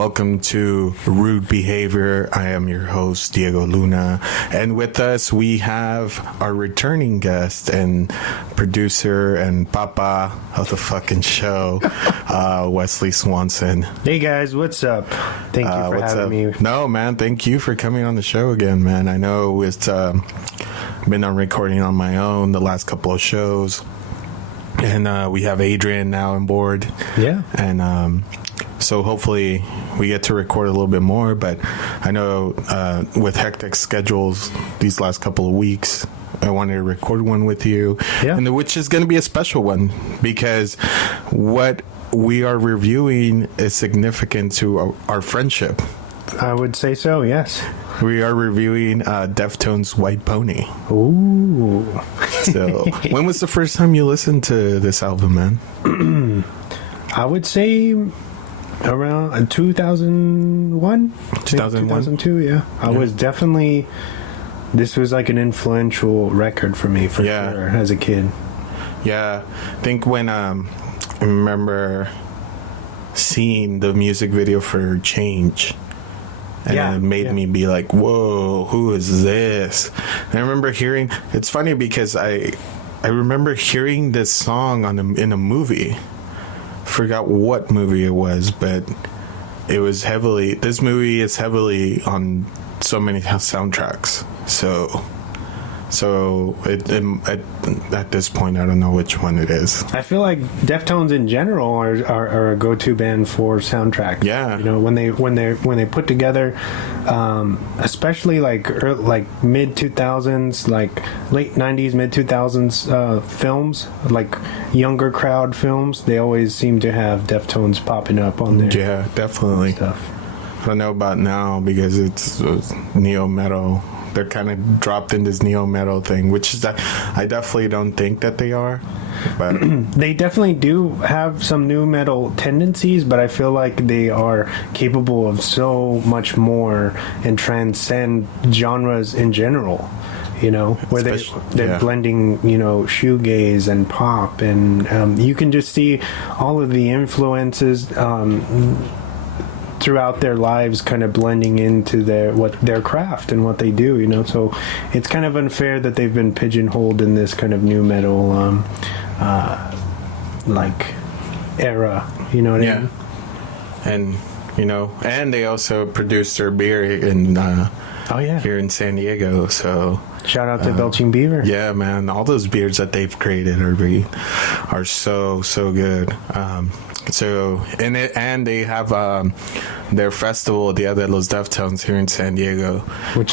Welcome to Rude Behavior. I am your host, Diego Luna. And with us, we have our returning guest and producer and papa of the fucking show, Wesley Swanson. Hey guys, what's up? Thank you for having me. No, man, thank you for coming on the show again, man. I know it's been on recording on my own the last couple of shows. And we have Adrian now on board. Yeah. And so hopefully we get to record a little bit more. But I know with hectic schedules these last couple of weeks, I wanted to record one with you. Yeah. And which is going to be a special one because what we are reviewing is significant to our friendship. I would say so, yes. We are reviewing Deftones' White Pony. Ooh. So, when was the first time you listened to this album, man? I would say around 2001? 2002, yeah. I was definitely... This was like an influential record for me, for sure, as a kid. Yeah. I think when I remember seeing the music video for Change... And it made me be like, whoa, who is this? And I remember hearing, it's funny because I remember hearing this song in a movie. Forgot what movie it was, but it was this movie is heavily on so many soundtracks. So at this point, I don't know which one it is. I feel like Deftones in general are a go-to band for soundtracks. Yeah, you know, when they put together, especially like mid 2000s, like late 90s, mid 2000s films, like younger crowd films, they always seem to have Deftones popping up on there. Yeah, definitely. Stuff. I don't know about now because it's neo metal. They're kind of dropped in this neo metal thing, which is that I definitely don't think that they are. But they definitely do have some new metal tendencies, but I feel like they are capable of so much more and transcend genres in general. You know, where they're blending, you know, shoegaze and pop, and you can just see all of the influences throughout their lives kind of blending into their craft and what they do, you know. So it's kind of unfair that they've been pigeonholed in this kind of new metal like era, you know what I mean? And you know, and they also produce their beer in here in San Diego, so shout out to Belching Beaver. Yeah, man, all those beers that they've created are so good. So and they have their festival, Dia de los Deftones, here in San Diego, which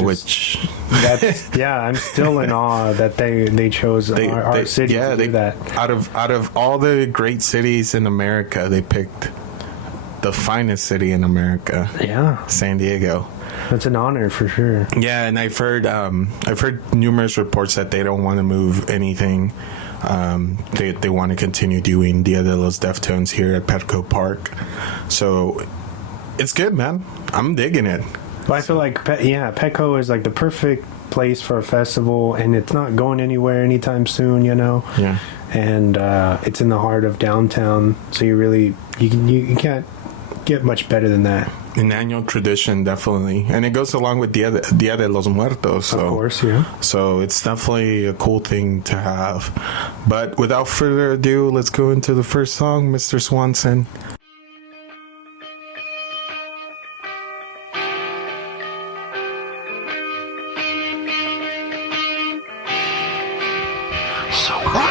that's I'm still in awe that they chose our city to do that. Out of all the great cities in America, they picked the finest city in America. Yeah, San Diego. That's an honor for sure. Yeah, and I've heard numerous reports that they don't want to move anything. They want to continue doing Dia de los Deftones here at Petco Park, so it's good, man. I'm digging it. Well, I feel like Petco is like the perfect place for a festival, and it's not going anywhere anytime soon, you know. Yeah. And it's in the heart of downtown, so you can't get much better than that. An annual tradition, definitely, and it goes along with Dia de los Muertos. So, of course, yeah. So it's definitely a cool thing to have. But without further ado, let's go into the first song, Mr. Swanson. School.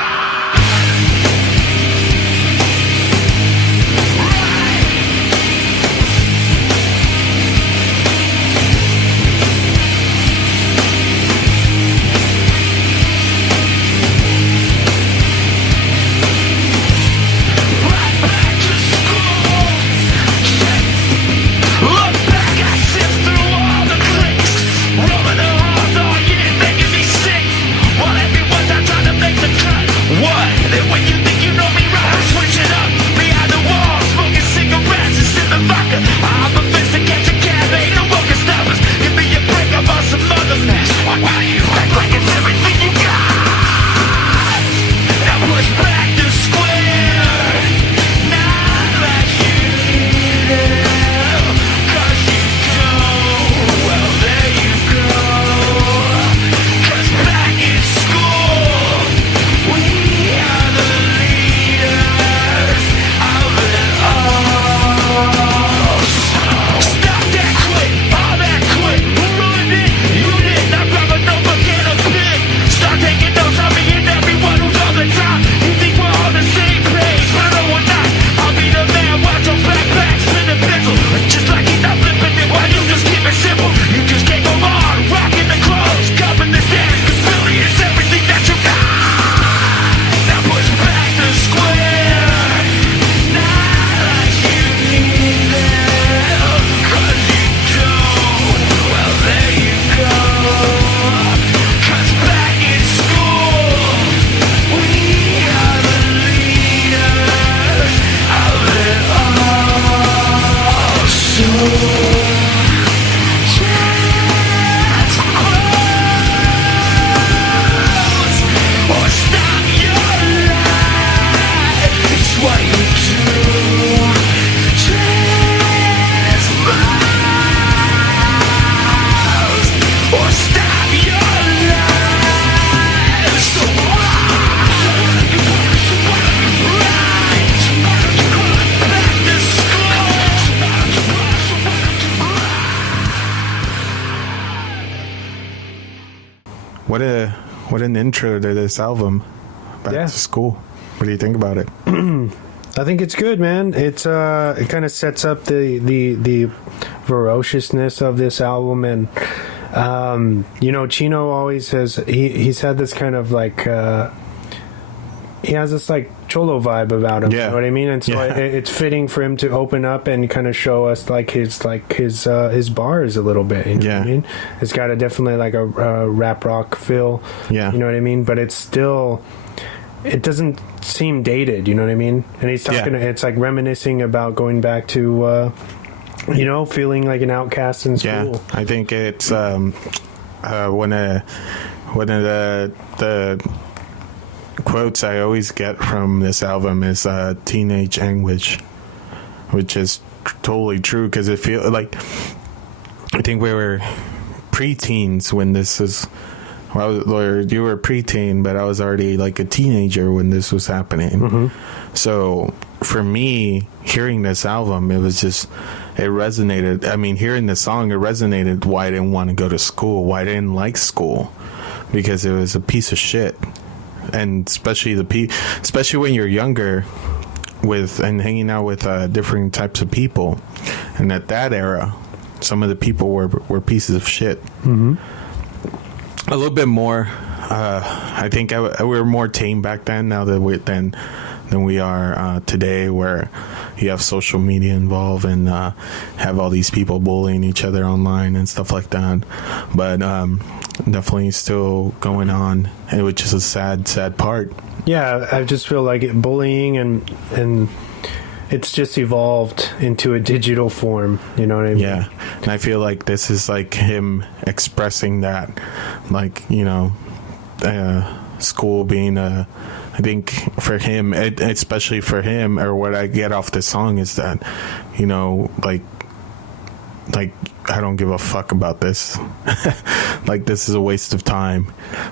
what an intro to this album. Back to school. What do you think about it? I think it's good, man. It kind of sets up the ferociousness of this album, and Chino always says he's had this kind of like he has this like cholo vibe about him. You know what I mean? And so it's fitting for him to open up and kind of show us his bars a little bit. You know what I mean? It's got definitely like a rap rock feel. Yeah. You know what I mean? But it's still. It doesn't seem dated, you know what I mean? And he's talking, it's like reminiscing about going back to, feeling like an outcast in school. Yeah, I think it's one of the quotes I always get from this album is teenage anguish, which is totally true because it feels like I think we were preteens when this is. Well, you were a preteen, but I was already like a teenager when this was happening. Mm-hmm. So for me, hearing this album, it resonated. I mean, hearing the song, it resonated why I didn't want to go to school, why I didn't like school, because it was a piece of shit. And especially when you're younger and hanging out with different types of people. And at that era, some of the people were pieces of shit. Mm-hmm. A little bit more. I think we were more tame back then. Now that than we are today, where you have social media involved and have all these people bullying each other online and stuff like that. But definitely still going on, which is a sad part. Yeah, I just feel like bullying and it's just evolved into a digital form, you know what I mean? Yeah, and I feel like this is like him expressing that, like, school being I think for him, especially for him, or what I get off this song is that, like I don't give a fuck about this. Like, this is a waste of time,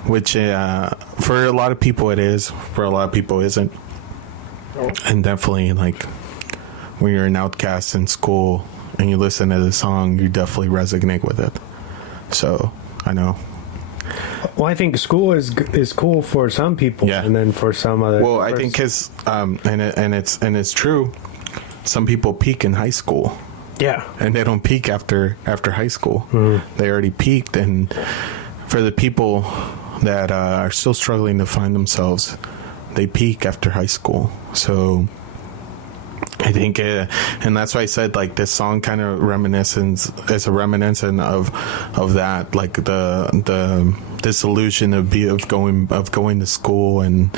which for a lot of people it is, for a lot of people isn't. And definitely, like, when you're an outcast in school and you listen to the song, you definitely resonate with it. So I know. Well, I think school is cool for some people, and then for some other. Well, I think because it's true. Some people peak in high school. Yeah, and they don't peak after high school. Mm-hmm. They already peaked, and for the people that are still struggling to find themselves, they peak after high school. So I think, and that's why I said, like, this song kind of reminiscent of that, like the disillusion of going to school and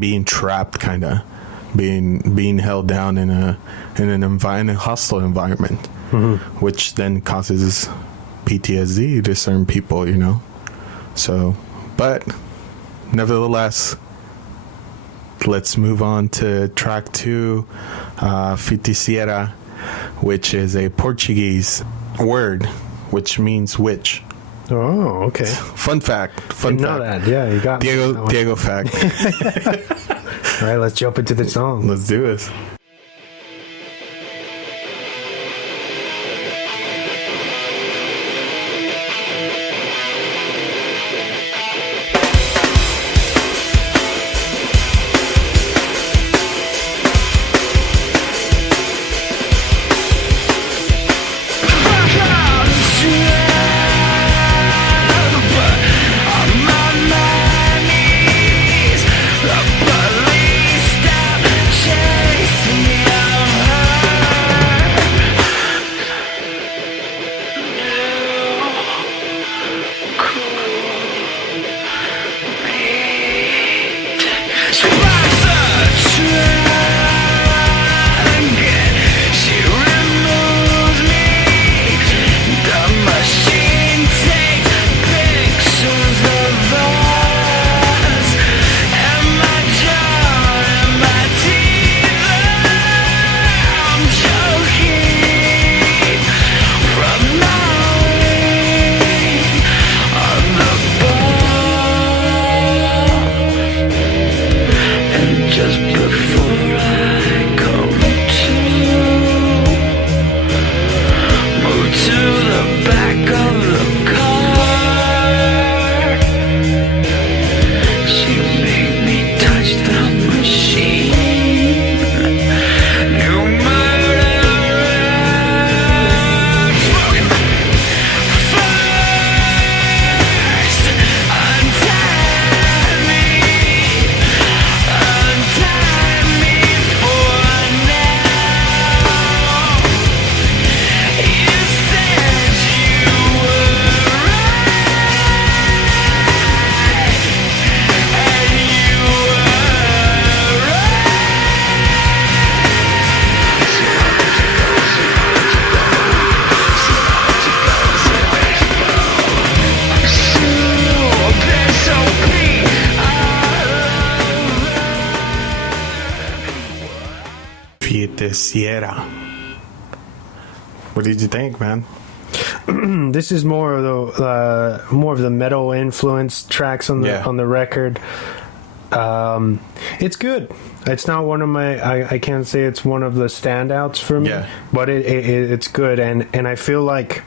being trapped, kind of being held down in a hostile environment, mm-hmm. which then causes PTSD to certain people, So, but nevertheless, let's move on to track 2, Feiticeira, which is a Portuguese word which means witch. Oh, okay. Fun fact. Didn't know that. Yeah, you got Diego fact. All right, let's jump into the song. Let's do this. Police stop chasing Si te hiciera. What did you think, man? This is more of the metal influence tracks on the record. It's good. It's not one of my. I can't say it's one of the standouts for me. Yeah. But it's good, and I feel like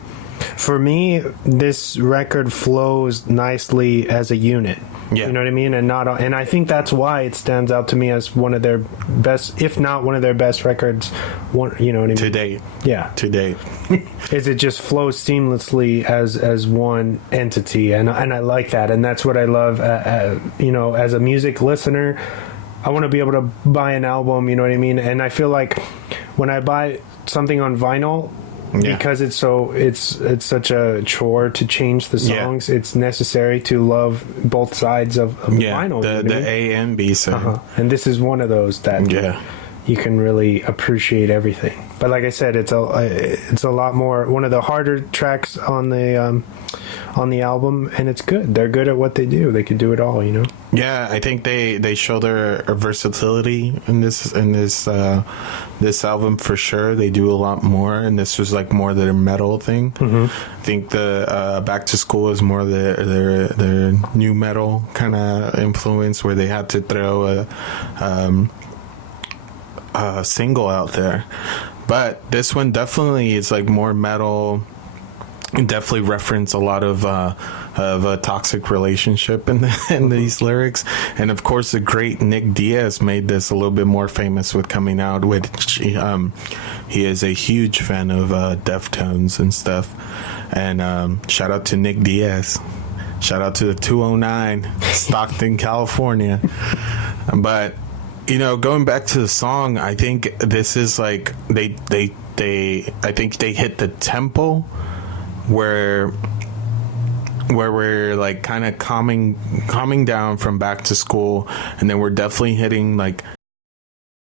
for me this record flows nicely as a unit. Yeah. You know what I mean? And I think that's why it stands out to me as one of their best, if not one of their best records. You know what I mean? To date. Yeah. To date. Is it just flows seamlessly as one entity, and I like that, and that's what I love. You know, as a music listener, I want to be able to buy an album. You know what I mean? And I feel like when I buy something on vinyl, because it's such a chore to change the songs. It's necessary to love both sides of vinyl. The A and B side. And this is one of those that you can really appreciate everything. But like I said, it's a lot more, one of the harder tracks on the album, and it's good. They're good at what they do. They can do it all, you know. Yeah, I think they show their versatility in this album for sure. They do a lot more, and this was like more their metal thing. Mm-hmm. I think the Back to School is more their new metal kind of influence, where they had to throw a single out there. But this one definitely is like more metal. Definitely reference a lot of a toxic relationship in these lyrics, and of course the great Nick Diaz made this a little bit more famous with coming out with. He is a huge fan of Deftones and stuff, and shout out to Nick Diaz. Shout out to the 209 Stockton, California. But you know, going back to the song, I think this is like I think they hit the tempo where we're like kind of calming down from Back to School, and then we're definitely hitting like